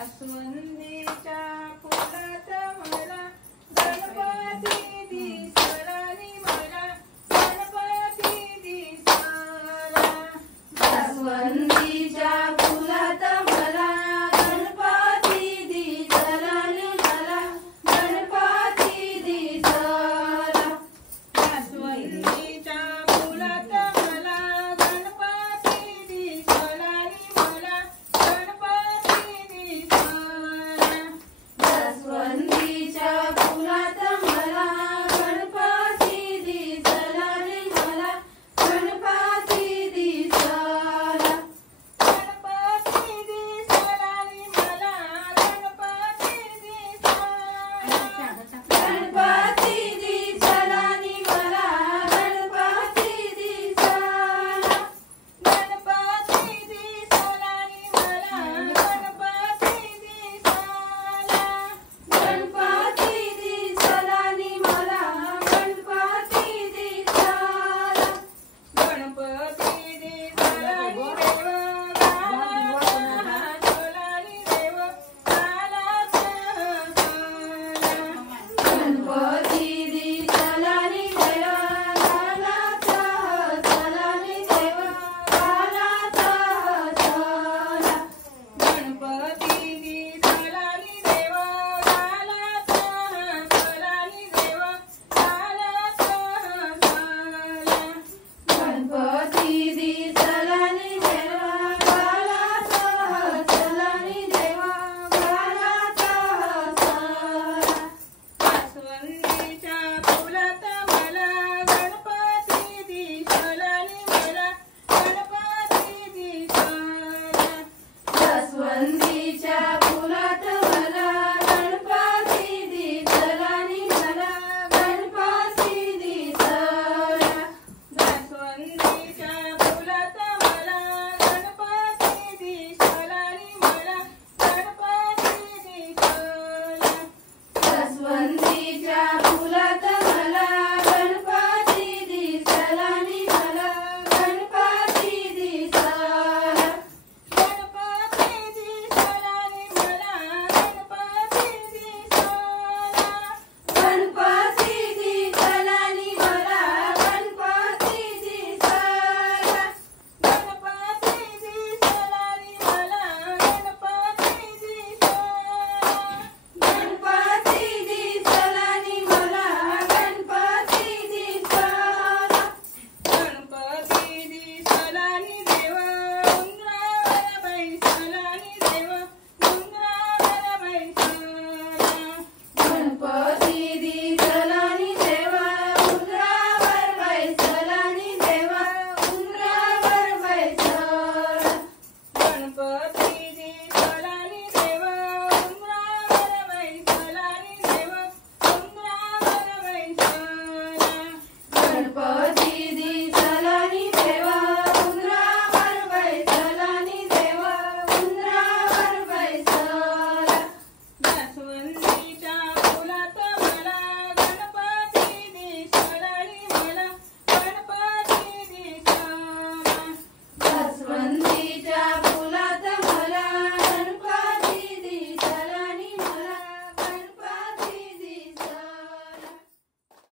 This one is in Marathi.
जास्वंदीच्या फुलात मला गणपती दिसला नी मला गणपती दिसला जास्वंदीच्या फुलात मला गणपती दिसला नी मला गणपती दिसला जास्वंदीच्या फुलात मला गणपती दिसला नी मला गणपती दिसला जास्वंदीच्या फुलात मला गणपती दिसला नी मला गणपती दिसला गणपती दिसला नी मला गणपती दिसला गणपती दिसला नी मला गणपती दिसला गणपती दिसला नी मला गणपती दिसला गणपती दिसला नी मला गणपती दिसला गणपती दिसला नी देव गालात हसला नी देव गालात हसला गणपती दिसला नी देव गालात हसला नी देव गालात हसला गणपती